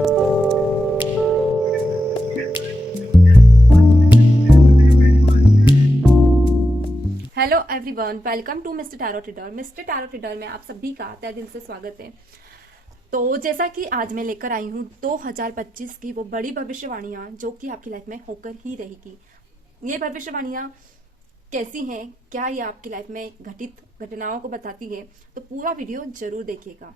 Hello everyone, welcome to mister tarot reader. Mister tarot reader में आप सभी का तहे दिल से स्वागत है। तो जैसा कि आज मैं लेकर आई हूँ 2025 की वो बड़ी भविष्यवाणियां जो कि आपकी लाइफ में होकर ही रहेगी। ये भविष्यवाणियां कैसी हैं, क्या ये आपकी लाइफ में घटित घटनाओं को बताती है, तो पूरा वीडियो जरूर देखिएगा।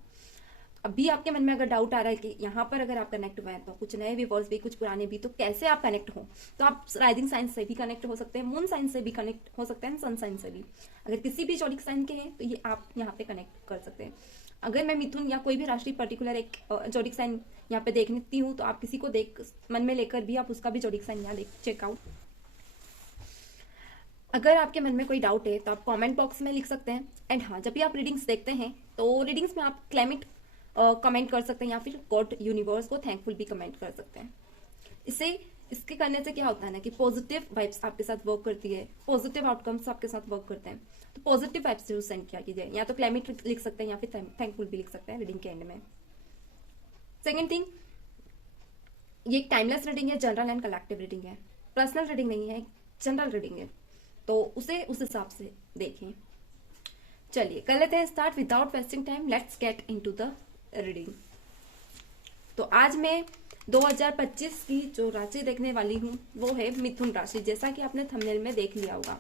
अभी आपके मन में अगर डाउट आ रहा है कि यहाँ पर अगर आप कनेक्ट हुए हैं तो कुछ नए व्यूवर्स भी कुछ पुराने भी, तो कैसे आप कनेक्ट हो, तो आप राइजिंग साइन से भी कनेक्ट हो सकते हैं, मून साइन से भी कनेक्ट हो सकते हैं, सन साइन से भी। अगर किसी भी जोडिक साइन के हैं तो ये आप यहाँ पे कनेक्ट कर सकते हैं। अगर मैं मिथुन या कोई भी राशि पर्टिकुलर एक जोडिक साइन यहाँ पे देखती हूँ तो आप किसी को देख मन में लेकर भी आप उसका भी जोडिक साइन यहाँ देख चेकआउट। अगर आपके मन में कोई डाउट है तो आप कमेंट बॉक्स में लिख सकते हैं। एंड हाँ, जब भी आप रीडिंग्स देखते हैं तो रीडिंग्स में आप क्लाइमेट कमेंट कर सकते हैं या फिर गॉड यूनिवर्स को थैंकफुल भी कमेंट कर सकते हैं। इसके करने से क्या होता है ना कि पॉजिटिव वाइब्स आपके साथ वर्क करती है, पॉजिटिव आउटकम्स आपके साथ वर्क करते हैं। तो पॉजिटिव वाइब्स जरूर सेंड किया कीजिए, या तो क्लाइमेट लिख सकते हैं या फिर थैंकफुल भी लिख सकते हैं रीडिंग के एंड में। सेकेंड थिंग, ये एक टाइमलेस रीडिंग है, जनरल एंड कलेक्टिव रीडिंग है, पर्सनल रीडिंग नहीं है, जनरल रीडिंग है, तो उसे उस हिसाब से देखें। चलिए कर लेते हैं start without wasting time. Let's get into the reading. तो आज मैं 2025 की जो राशि देखने वाली हूँ वो है मिथुन राशि। जैसा कि आपने थंबनेल में देख लिया होगा,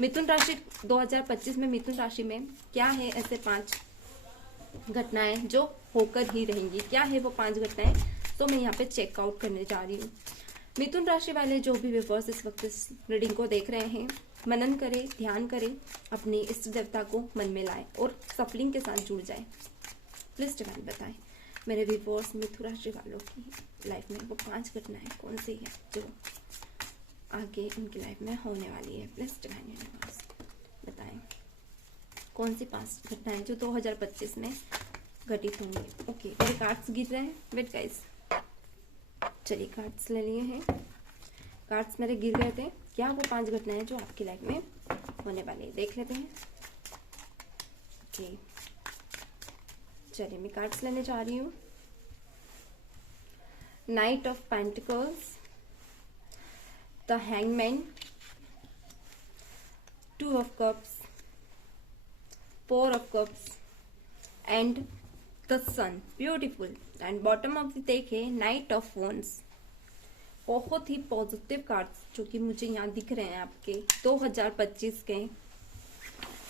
मिथुन राशि 2025 में मिथुन राशि में क्या है ऐसे 5 घटनाएं जो होकर ही रहेंगी। क्या है वो 5 घटनाएं, तो मैं यहाँ पे चेकआउट करने जा रही हूँ। मिथुन राशि वाले जो भी व्यूअर्स इस वक्त इस रीडिंग को देख रहे हैं, मनन करें, ध्यान करें, अपने इष्ट देवता को मन में लाएं और सफलिंग के साथ जुड़ जाएं। प्लीज डिवाइन बताएं मेरे व्यूअर्स मिथुन राशि वालों की लाइफ में वो 5 घटनाएं कौन सी है जो आगे उनकी लाइफ में होने वाली है। प्लीज डिवाइन यूनिवर्स बताएं कौन सी 5 घटनाएं जो 2025 में घटित होंगी। ओके, मेरे कार्ड्स गिर रहे हैं, वेट गाइस। चलिए कार्ड्स ले लिए हैं, कार्ड्स मेरे गिर गए थे। क्या वो 5 घटनाएं जो आपकी लाइफ में होने वाली है, देख लेते हैं। ओके, चलिए मैं कार्ड्स लेने जा रही हूँ। Knight of pentacles, the hangman, 2 of cups, 4 of cups and the sun. Beautiful. And bottom of the deck है नाइट ऑफ वॉन्ड्स। बहुत ही पॉजिटिव कार्ड्स जो कि मुझे यहाँ दिख रहे हैं आपके 2025 के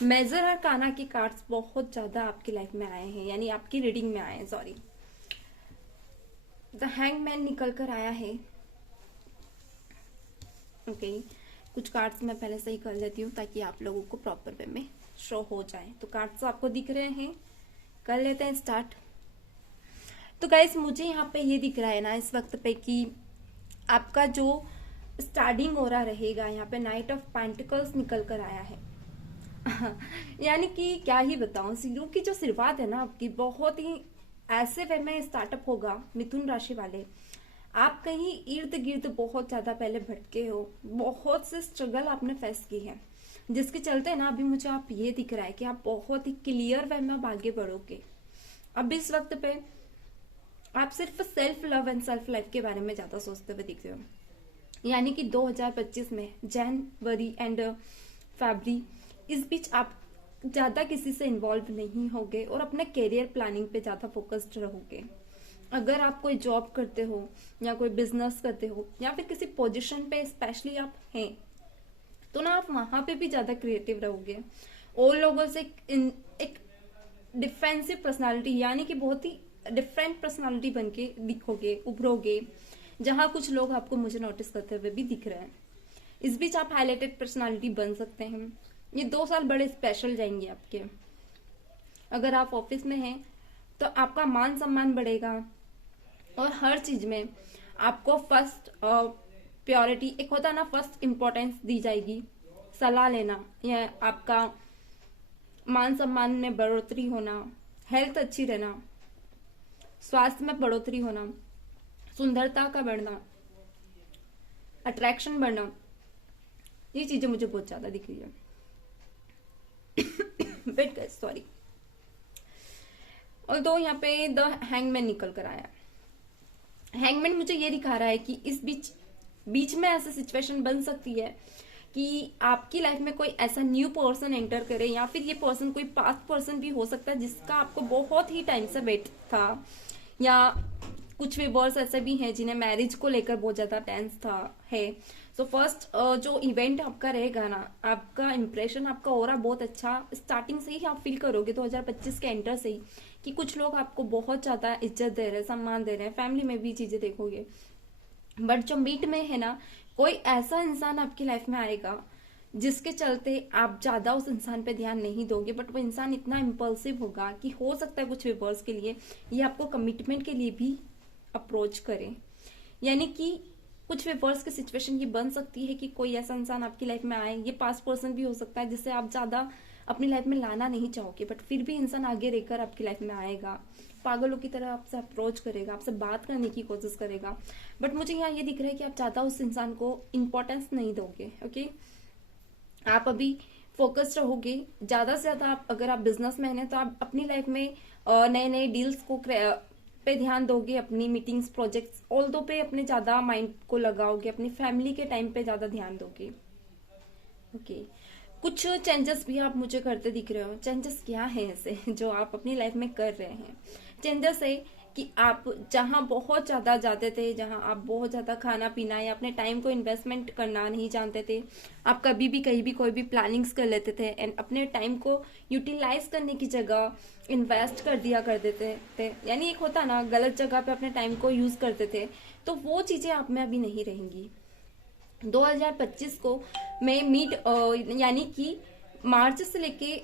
मेजर और काना के कार्ड्स बहुत ज्यादा आपकी लाइफ में आए हैं, यानी आपकी रीडिंग में आए हैं। सॉरी, द हैंगमैन निकल कर आया है। ओके, कुछ कार्ड्स मैं पहले से ही कर लेती हूँ ताकि आप लोगों को प्रॉपर वे में शो हो जाए। तो कार्ड्स आपको दिख रहे हैं, कर लेते हैं स्टार्ट। तो गाइस मुझे यहाँ पे ये दिख रहा है ना इस वक्त पे कि आपका जो स्टार्टिंग हो रहा रहेगा, यहाँ पे नाइट ऑफ पेंटिकल्स निकल कर आया है। यानी कि क्या ही बताऊं, जीरो की जो शुरुआत है ना आपकी, बहुत ही ऐसे वे में स्टार्टअप होगा। मिथुन राशि वाले, आप कहीं इर्द गिर्द बहुत ज्यादा पहले भटके हो, बहुत से स्ट्रगल आपने फेस की है, जिसके चलते ना अभी मुझे आप ये दिख रहा है कि आप बहुत ही क्लियर वे में आगे बढ़ोगे। अब इस वक्त पे आप सिर्फ self love and self life के बारे में ज्यादा सोचते हुए दिख रहे हो। यानी कि 2025 में जनवरी एंड फरवरी, इस बीच आप ज्यादा किसी से इन्वॉल्व नहीं होगे और अपने करियर प्लानिंग पे ज्यादा फोकस्ड रहोगे। अगर आप कोई जॉब करते हो या कोई बिजनेस करते हो या फिर किसी पोजीशन पे स्पेशली आप हैं, तो ना आप वहां पे भी ज्यादा क्रिएटिव रहोगे और लोगों से एक डिफेंसिव पर्सनालिटी, यानी कि बहुत ही डिफरेंट पर्सनालिटी बन के दिखोगे, उभरोगे, जहां कुछ लोग आपको मुझे नोटिस करते हुए भी दिख रहे हैं। इस बीच आप हाईलाइटेड पर्सनालिटी बन सकते हैं। ये 2 साल बड़े स्पेशल जाएंगे आपके। अगर आप ऑफिस में हैं तो आपका मान सम्मान बढ़ेगा और हर चीज में आपको फर्स्ट प्योरिटी, एक होता ना फर्स्ट इम्पोर्टेंस दी जाएगी। सलाह लेना या आपका मान सम्मान में बढ़ोतरी होना, हेल्थ अच्छी रहना, स्वास्थ्य में बढ़ोतरी होना, सुंदरता का बढ़ना, अट्रैक्शन बढ़ना, ये चीजें मुझे बहुत ज्यादा दिख रही है। Wait guys, sorry. और दो यहाँ पे द हैंगमैन निकल कर आया। हैंगमैन मुझे ये दिखा रहा है कि इस बीच बीच में ऐसी सिचुएशन बन सकती है कि आपकी लाइफ में कोई ऐसा न्यू पर्सन एंटर करे, या फिर ये पर्सन कोई पास्ट पर्सन भी हो सकता है जिसका आपको बहुत ही टाइम से वेट था, या कुछ व्यूअर्स ऐसे भी हैं जिन्हें मैरिज को लेकर बहुत ज्यादा टेंस था है। सो फर्स्ट जो इवेंट आपका रहेगा ना, आपका इंप्रेशन, आपका ऑरा बहुत अच्छा स्टार्टिंग से ही आप फील करोगे 2025 के एंटर से ही, कि कुछ लोग आपको बहुत ज्यादा इज्जत दे रहे हैं, सम्मान दे रहे हैं, फैमिली में भी चीजें देखोगे। बट जो मीट में है ना, कोई ऐसा इंसान आपकी लाइफ में आएगा जिसके चलते आप ज्यादा उस इंसान पे ध्यान नहीं दोगे, बट वो इंसान इतना इम्पल्सिव होगा कि हो सकता है कुछ व्यूअर्स के लिए ये आपको कमिटमेंट के लिए भी अप्रोच करें। यानी कि कुछ व्यूअर्स की सिचुएशन ये बन सकती है कि कोई ऐसा इंसान आपकी लाइफ में आए, ये पास्ट पर्सन भी हो सकता है जिससे आप ज्यादा अपनी लाइफ में लाना नहीं चाहोगे, बट फिर भी इंसान आगे रहकर आपकी लाइफ में आएगा, पागलों की तरह आपसे अप्रोच करेगा, आपसे बात करने की कोशिश करेगा। बट मुझे यहाँ ये दिख रहा है कि आप ज्यादा उस इंसान को इम्पोर्टेंस नहीं दोगे। ओके, आप अभी फोकस्ड रहोगे ज्यादा से ज्यादा। अगर आप बिजनेसमैन है तो आप अपनी लाइफ में नए नए डील्स को पे ध्यान दोगे, अपनी मीटिंग्स, प्रोजेक्ट्स, ऑल दो पे अपने ज्यादा माइंड को लगाओगे, अपनी फैमिली के टाइम पे ज्यादा ध्यान दोगे। ओके, कुछ चेंजेस भी आप मुझे करते दिख रहे हो। चेंजेस क्या है ऐसे जो आप अपनी लाइफ में कर रहे हैं? चेंजेस है कि आप जहां बहुत ज्यादा जाते थे, जहां आप बहुत ज्यादा खाना पीना या अपने टाइम को इन्वेस्टमेंट करना नहीं जानते थे, आप कभी भी कहीं भी कोई भी प्लानिंग्स कर लेते थे एंड अपने टाइम को यूटिलाइज करने की जगह इन्वेस्ट कर दिया कर देते थे, यानी एक होता ना गलत जगह पे अपने टाइम को यूज करते थे, तो वो चीजें आप में अभी नहीं रहेंगी। 2025 को मैं यानी कि मार्च से लेके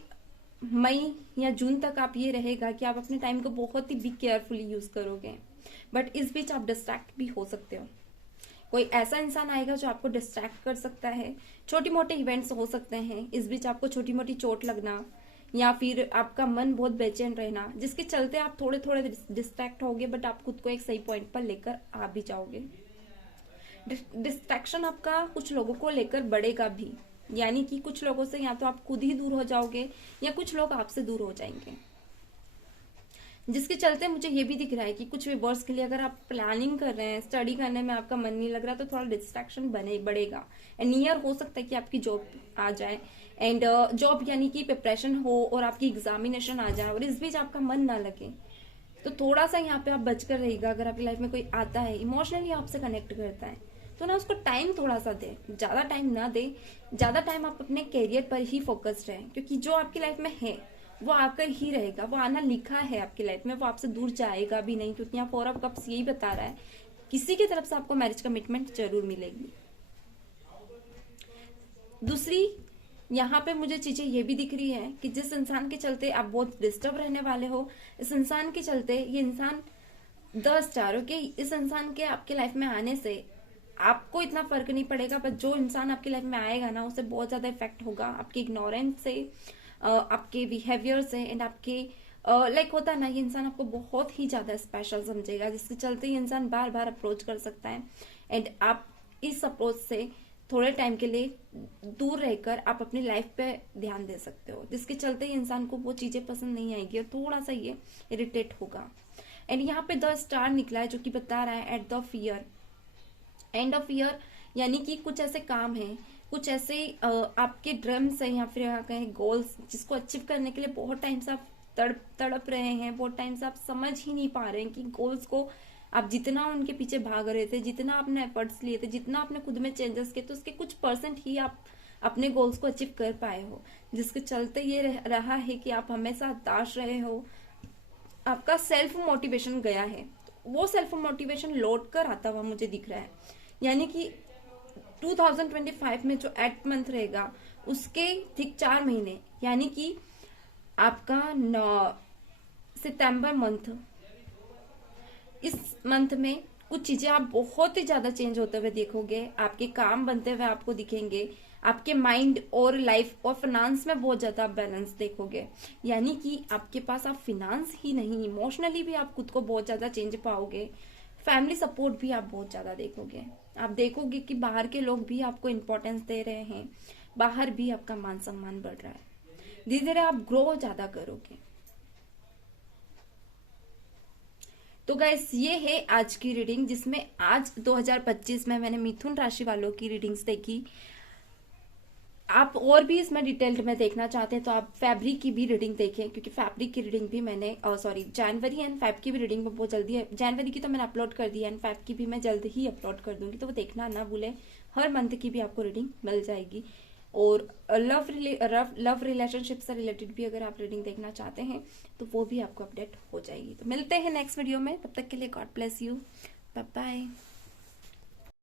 मई या जून तक आप ये रहेगा कि आप अपने टाइम को बहुत ही भी केयरफुली यूज करोगे। बट इस बीच आप डिस्ट्रैक्ट भी हो सकते हो, कोई ऐसा इंसान आएगा जो आपको डिस्ट्रैक्ट कर सकता है, छोटी मोटे इवेंट्स हो सकते हैं, इस बीच आपको छोटी मोटी चोट लगना या फिर आपका मन बहुत बेचैन रहना, जिसके चलते आप थोड़े थोड़े डिस्ट्रैक्ट होगे, बट आप खुद को एक सही पॉइंट पर लेकर आ भी जाओगे। डिस्ट्रैक्शन आपका कुछ लोगों को लेकर बढ़ेगा भी, यानी कि कुछ लोगों से या तो आप खुद ही दूर हो जाओगे या कुछ लोग आपसे दूर हो जाएंगे, जिसके चलते मुझे ये भी दिख रहा है कि कुछ व्यूअर्स के लिए अगर आप प्लानिंग कर रहे हैं, स्टडी करने में आपका मन नहीं लग रहा, तो थोड़ा डिस्ट्रैक्शन बढ़ेगा। एंड नियर हो सकता है कि आपकी जॉब आ जाए, एंड जॉब यानी कि प्रिपरेशन हो और आपकी एग्जामिनेशन आ जाए और इस बीच आपका मन ना लगे, तो थोड़ा सा यहाँ पे आप बचकर रहिएगा। अगर आपकी लाइफ में कोई आता है, इमोशनली आपसे कनेक्ट करता है, तो ना उसको टाइम थोड़ा सा दे, ज्यादा टाइम ना दे, ज्यादा टाइम आप अपने कैरियर पर ही फोकस्ड रहें, क्योंकि जो आपकी लाइफ में है वो आकर ही रहेगा, वो आना लिखा है आपकी लाइफ में, वो आपसे दूर जाएगा भी नहीं, क्योंकि यहाँ 4 ऑफ कप्स यही बता रहा है किसी की तरफ से आपको मैरिज कमिटमेंट जरूर मिलेगी। दूसरी यहाँ पे मुझे चीजें ये भी दिख रही है कि जिस इंसान के चलते आप बहुत डिस्टर्ब रहने वाले हो, इस इंसान के चलते, ये इंसान 10 स्टार, ओके, इस इंसान के आपके लाइफ में आने से आपको इतना फर्क नहीं पड़ेगा, पर जो इंसान आपकी लाइफ में आएगा ना, उसे बहुत ज्यादा इफेक्ट होगा आपकी इग्नोरेंस से, आपके बिहेवियर से, एंड आपके लाइक होता है ना, ये इंसान आपको बहुत ही ज्यादा स्पेशल समझेगा, जिसके चलते ये इंसान बार बार अप्रोच कर सकता है, एंड आप इस अप्रोच से थोड़े टाइम के लिए दूर रहकर आप अपनी लाइफ पे ध्यान दे सकते हो, जिसके चलते ये इंसान को वो चीजें पसंद नहीं आएगी और थोड़ा सा ये इरिटेट होगा। एंड यहाँ पे 10 स्टार निकला है जो कि बता रहा है at the fear, end of year, यानी कि कुछ ऐसे काम हैं, कुछ ऐसे आपके ड्रीम्स हैं या फिर कहें गोल्स, जिसको अचीव करने के लिए बहुत टाइम से आप तड़प रहे हैं, बहुत टाइम से आप समझ ही नहीं पा रहे हैं कि गोल्स को आप जितना उनके पीछे भाग रहे थे, जितना आपने एफर्ट्स लिए थे, जितना आपने खुद में चेंजेस किए, तो उसके कुछ % ही आप अपने गोल्स को अचीव कर पाए हो, जिसके चलते ये रहा है कि आप हमेशा हताश रहे हो, आपका सेल्फ मोटिवेशन गया है, वो सेल्फ मोटिवेशन लौट कर आता हुआ मुझे दिख रहा है। यानी कि 2025 में जो 8 मंथ रहेगा उसके ठीक 4 महीने, यानी कि आपका सितंबर मंथ, इस मंथ में कुछ चीजें आप बहुत ही ज्यादा चेंज होते हुए देखोगे, आपके काम बनते हुए आपको दिखेंगे, आपके माइंड और लाइफ और फाइनेंस में बहुत ज्यादा बैलेंस देखोगे, यानी कि आपके पास आप फाइनेंस ही नहीं, इमोशनली भी आप खुद को बहुत ज्यादा चेंज पाओगे, फैमिली सपोर्ट भी आप बहुत ज्यादा देखोगे, आप देखोगे कि बाहर के लोग भी आपको इम्पोर्टेंस दे रहे हैं, बाहर भी आपका मान सम्मान बढ़ रहा है, धीरे धीरे आप ग्रो ज्यादा करोगे। तो गाइस ये है आज की रीडिंग, जिसमें आज 2025 में मैंने मिथुन राशि वालों की रीडिंग्स देखी। आप और भी इसमें डिटेल्ड में देखना चाहते हैं तो आप फैब्रिक की भी रीडिंग देखें, क्योंकि फैब्रिक की रीडिंग भी मैंने सॉरी जनवरी एंड फैब की भी रीडिंग में बहुत जल्दी है। जनवरी की तो मैंने अपलोड कर दी है एंड फैब की भी मैं जल्द ही अपलोड कर दूंगी, तो वो देखना ना भूलें। हर मंथ की भी आपको रीडिंग मिल जाएगी। और लव रिलेशनशिप से रिलेटेड भी अगर आप रीडिंग देखना चाहते हैं तो वो भी आपको अपडेट हो जाएगी। तो मिलते हैं नेक्स्ट वीडियो में, तब तक के लिए god bless you, bye bye.